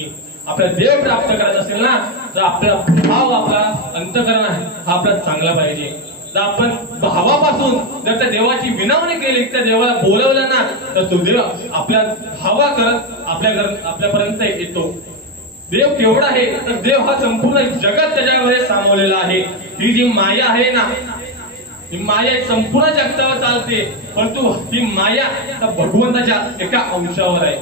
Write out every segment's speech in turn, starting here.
करण्यासाठी, आपल्याला देव प्राप्त करायचा असेल ना, तर आपला भाव, आपला अंतःकरण आहे हा आपला चांगला पाहिजे. जर आपण भावापासून जर त्या देवाची विनवणी केली, त्या देवाला बोलवलं ना, तर तो देव आपल्या भावा करत आपल्यापर्यंत येतो. देव केवढा आहे तर देव हा संपूर्ण जगत त्याच्यामध्ये सामावलेला आहे. ही जी माया आहे ना, ही माया संपूर्ण जगतावर चालते, परंतु ही माया त्या भगवंताच्या एका अंशावर आहे.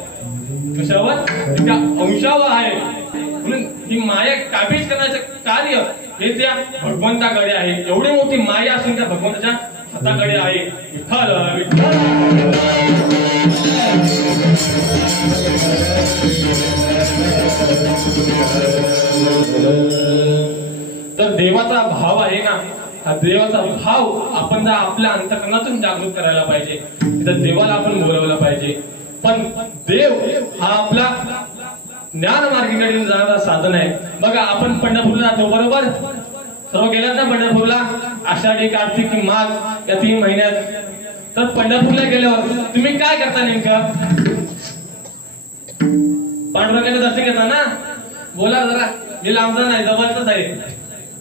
कशावर? एका अंशावर आहे. म्हणून ही माया काबीज करण्याचं कार्य हे त्या भगवंताकडे आहे. एवढी मोठी माया असून त्या भगवंताच्या हाताकडे आहे. विठ्ठल विठ्ठल. तर देवाचा भाव आहे ना, हा देवाचा भाव आपण जर आपल्या अंतःकरणातून जागृत करायला पाहिजे. तर देवाला आपण बोलवलं पाहिजे. पण देव हा आपला ज्ञान मार्गाकडे जाणारा साधन आहे. बघा, आपण पंढरपूरला जातो, बरोबर? सर्व गेलात ना पंढरपूरला? आषाढी, कार्तिक, माघ या 3 महिन्यात. तर पंढरपूरला गेल्यावर तुम्ही काय करता नेमकं? पांडुरंगाचं दर्शन घेता ना? बोला जरा, मी लांबचा नाही, जवळच आहे.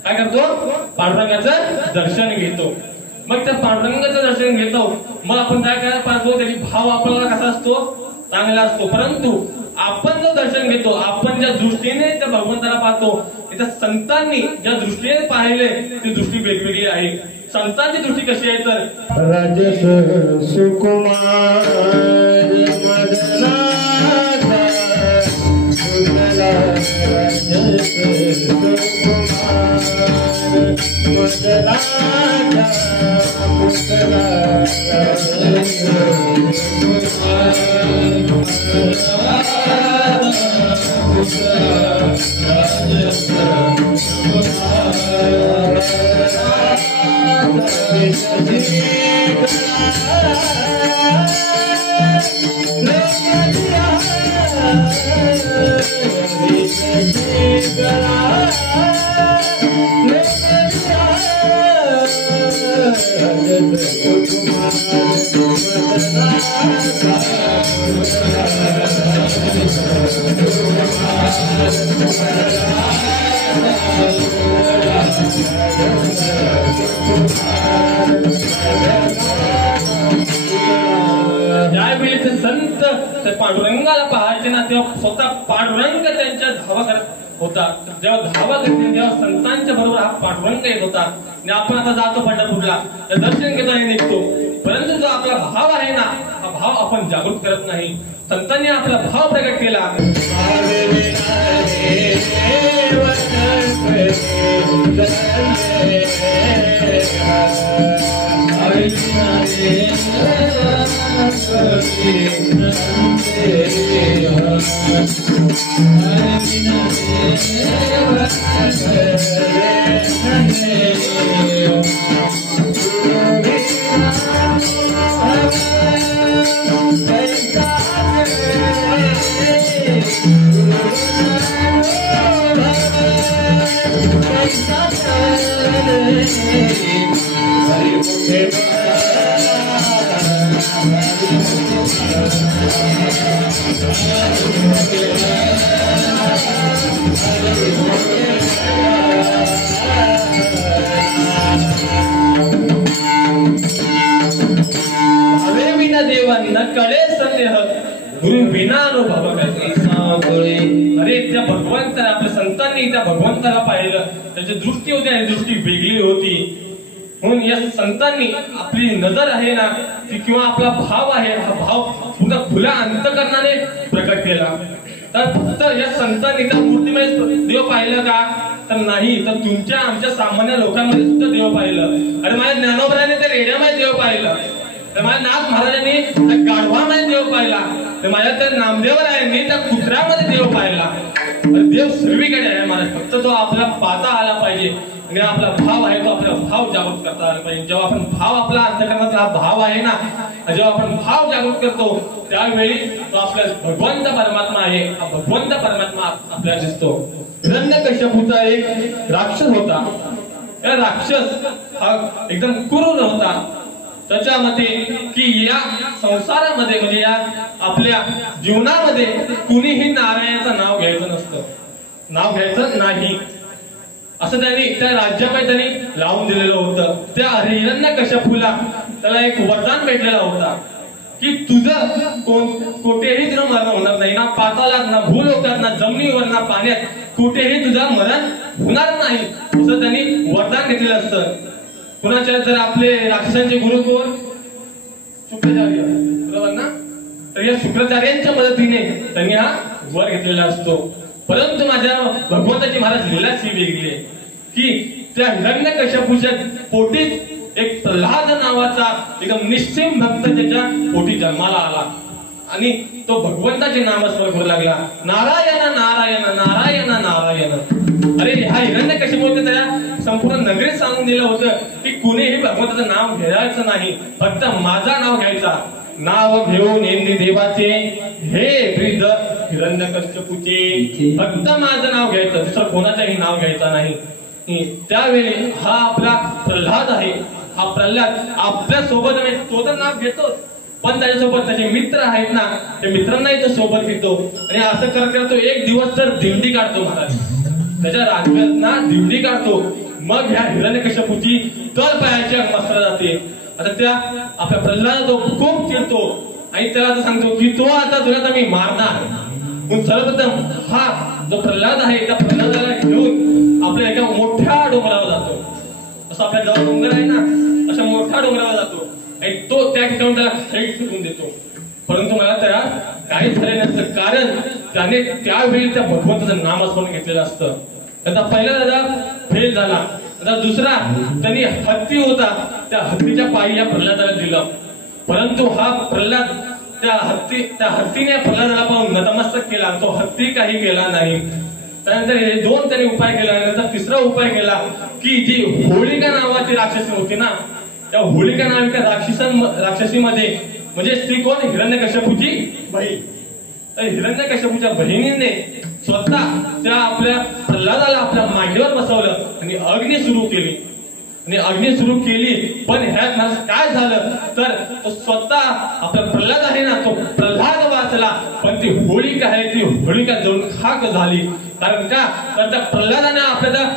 काय करतो? पांडुरंगाचं दर्शन घेतो. मग त्या पांडुरंगाचं दर्शन घेतो, मग आपण काय करायला पाहतो? त्याची भाव आपल्याला कसा असतो? चांगला असतो. परंतु आपण जो दर्शन घेतो, आपण ज्या दृष्टीने त्या भगवंताला पाहतो, त्या संतांनी ज्या दृष्टीने पाहिले ती दृष्टी वेगवेगळी आहे. संतांची दृष्टी कशी आहे तर राजस सुकुमार मदना ज्यावेळी ते संत ते पांडुरंगाला पाहायचे ना, तेव्हा स्वतः पांडुरंग त्यांच्या धावा करत होता. जेव्हा धावा करते तेव्हा संतांच्या बरोबर हा पांडुरंग येत होता. आणि आपण आता जातो पंढरपूरला, दर्शन घेतो आणि निघतो, परंतु जो आपला भाव आहे ना, हा भाव आपण जागृत करत नाही. संतांनी आपला भाव प्रकट केला. देवांना कळे संदेह गुरु विना अनुभव करते. अरे त्या भगवंताला, आपल्या संतांनी त्या भगवंताला पाहिलं, त्याची दृष्टी होती आणि दृष्टी वेगळी होती. म्हणून या संतांनी आपली नजर आहे ना ती, किंवा आपला भाव आहे हा भाव पुन्हा खुल्या अंतःकरणाने प्रकट केला. तर फक्त या संतांनी त्या मूर्तीमध्ये देव पाहिलं का? तर नाही. तर तुमच्या आमच्या सामान्य लोकांमध्ये सुद्धा देव पाहिलं. अरे माझ्या ज्ञानोबराने त्या रेड्यामध्ये देव पाहिलं, तर माझ्या नाथ महाराजांनी त्या गाढवामध्ये देव पाहिला, तर माझ्या त्या नामदेवरायांनी त्या कुत्र्यामध्ये देव पाहिला. देव सर्वीकडे आहे महाराज, फक्त तो आपला पाहता आला पाहिजे. आणि आपला भाव आहे तो आपला भाव जागृत करता आला पाहिजे. जेव्हा आपण भाव, आपला अंतःकरणातला हा भाव आहे ना, जेव्हा आपण भाव जागृत करतो त्यावेळी तो आपला भगवंत परमात्मा आहे, हा भगवंत परमात्मा आपल्याला दिसतो. हिरण्यकश्यपूचा एक राक्षस होता. या राक्षस हा एकदम क्रूर होता. त्याच्या मते की या संसारामध्ये म्हणजे या आपल्या जीवनामध्ये कुणीही नारायणाचं नाव घ्यायचं नाव घ्यायचं नाही असं त्यांनी त्या राज्यामध्ये त्यांनी लावून दिलेलं होतं. त्या हिरण्यकश्यपूला त्याला एक वरदान भेटलेला होता की तुझं कोठेही तुला मरण होणार नाही, ना पाताळात, ना भूलोकात, ना जमिनीवर, ना पाण्यात कुठेही तुझं मरण होणार नाही असं त्यांनी वरदान घेतलेलं असतं. कुणाच्या जर आपले राक्षसांचे गुरु कोण? शुक्राचार्य, बरोबर ना? तर या शुक्राचार्यांच्या मदतीने त्यांनी हा वर घेतलेला असतो. परंतु माझ्या भगवंताची महाराज लीलाच ही वेगळी आहे की त्या हिरण्यकश्यपूच्या पोटीत एक प्रल्हाद नावाचा एकदम निश्चिम भक्त त्याच्या पोटी जन्माला आला आणि तो भगवंताचे नामस्मरण करू लागला, नारायण नारायण नारायण नारायण. अरे हा हिरण्यकश्यपूने त्याला संपूर्ण नगरीत सांगून दिलं होतं की कुणीही भगवंताचं नाव घ्यायचं नाही, फक्त माझा नाव घ्यायचा. नाव घेऊन येणे देवाचे हे वृद्ध हिरण्यकश्यपूचे, फक्त माझं नाव घ्यायचं, दुसरं कोणाचंही नाव घ्यायचं नाही. त्यावेळी हा आपला प्रल्हाद आहे, हा प्रल्हाद आपल्या सोबत तो तर नाव घेतोच, पण त्याच्यासोबत त्याचे मित्र आहेत ना, त्या मित्रांनाही तो सोबत घेतो आणि असं करत तो एक दिवस तर दिंडी काढतो महाराज, त्याच्या राज्यात ना दिंडी काढतो. मग ह्या हिरण्यकश्यपूची तळ पायाची मस्त्र जाते. आता त्या आपल्या प्रल्हाद तो खूप चिडतो आणि त्याला तो सांगतो की तो आता तुला तर मी मारणार. मग सर्वप्रथम हा जो प्रल्हाद आहे त्या प्रल्हादाला घेऊन आपल्या एका मोठ्या डोंगरावर जातो. असं आपल्या जवळ डोंगर आहे ना, अशा मोठ्या डोंगरावर जातो आणि तो त्या ठिकाणी त्याला खाईट फिरून देतो. परंतु मला त्याला काही झाले नसतं, कारण त्याने त्यावेळी त्या भगवंताचं नामस्मरण घेतलेलं असतं. त्याचा पहिला दादा फेल झाला, आता दुसरा त्यांनी हत्ती होता, त्या हत्तीच्या पायी या प्रल्हादाला दिलं. परंतु हा प्रल्हाद त्या हत्तीने प्रल्हादाला पाहून नतमस्तक केला, तो हत्ती काही केला नाही. त्यानंतर हे दोन त्यांनी उपाय केला. नंतर तिसरा उपाय केला की जी होलिका नावाची राक्षसी होती ना, त्या होलिका नावाच्या राक्षसीमध्ये म्हणजे ती कोण? हिरण्यकश्यपूची बहीण. हिरण्यकश्यपूच्या बहिणीने स्वतः त्या आपल्या प्रल्हादाला आपल्या मांडीवर बसवलं आणि अग्नी सुरू केली. आणि अग्नी सुरू केली, पण ह्यात काय झालं तर तो स्वतः आपला प्रल्हाद आहे ना, तो प्रल्हाद वाचला, पण ती होलिका आहे ती होलिका जळून खाक झाली. कारण का तर त्या प्रल्हादाने आपल्या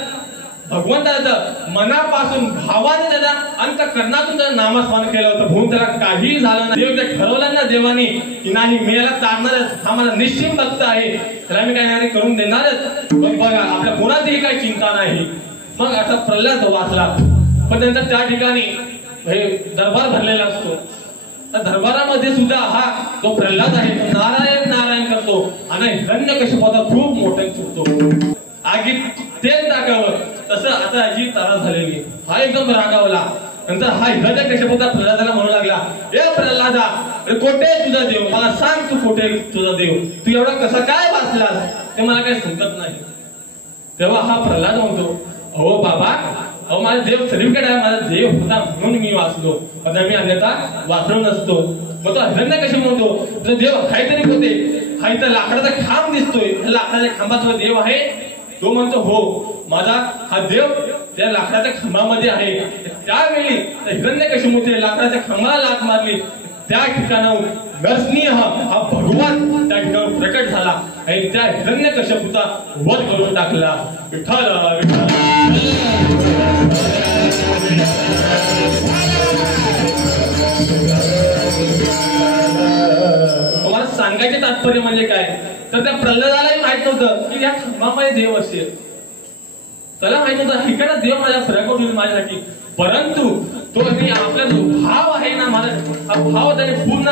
भगवंताचं मनापासून भावाने त्याचा अंतःकरणातून त्याचं नामस्मरण केलं होतं, म्हणून त्याला काही झालं नाही. देव ते ठरवलं ना देवाने की नाही मी याला तारणारच, हा मला निश्चित भक्त आहे, त्याला मी काही करून देणारच. मग बघा आपल्या कोणाचीही काही चिंता नाही. मग आता प्रल्हाद वाचला, पण नंतर त्या ठिकाणी हे दरबार भरलेला असतो. त्या दरबारामध्ये सुद्धा हा जो प्रल्हाद आहे तो नारायण नारायण करतो आणि हिरण्यकश्यपूचा खूप मोठा चुकतो. आगीत तेल टाकावं तसं आता जी तारा झालेली, हा एकदम रागावला. नंतर हा हिरण्यकश्यपूचा प्रल्हादाला म्हणू लागला, ए प्रल्हादा, कोठे तुझा देव, मला सांग तू कोठे तुझा देव, तू एवढा कसा काय वाचला ते मला काही समजत नाही. तेव्हा हा प्रल्हाद म्हणतो, अहो बाबा, अहो माझा देव सर्वीकडे आहे, माझा देव होता म्हणून मी वाचलो, आता मी अन्यथा वाचलो नसतो. मग तो हिरण्यकश्यप म्हणतो, तुझा देव काहीतरी होते, हा इथं लाकडाचा खांब दिसतोय, लाकडाच्या खांबाचा देव आहे? तो म्हणतो हो, माझा हा देव त्या लाकडाच्या खांबामध्ये आहे. त्यावेळी हिरण्यकश्यपूने लाकडाच्या खांबाला लाथ मारली, त्या ठिकाणाहून नरसिंह हा भगवान त्या ठिकाणी प्रकट झाला आणि त्या हिरण्यकश्यपूचा वध करून टाकला. विठ्ठल तुम्हाला सांगायचे तात्पर्य म्हणजे काय तर त्या प्रल्हादालाही माहित नव्हतं की या खांबामध्ये देव असेल, त्याला माहित नव्हतं इकडे देव माझ्या प्रकट होईल माझ्यासाठी. परंतु तो आपला जो भाव आहे ना माझा, हा भाव त्याने पूर्ण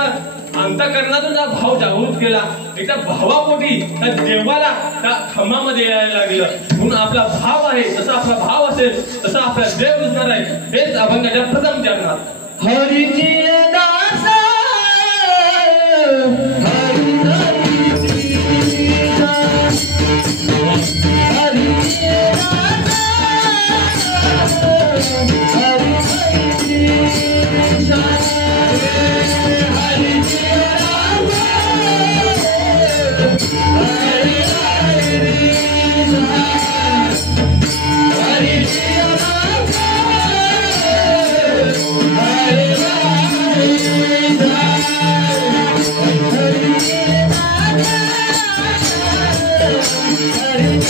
अंतःकरणातून हा भाव जागृत केला. त्या भावापोटी त्या देवाला त्या खांबामध्ये यायला लागलं. म्हणून आपला भाव आहे, जसा आपला भाव असेल तसा आपला देव दिसणार आहे. हेच अभंगाच्या प्रथम चरणात हरिची दास Hare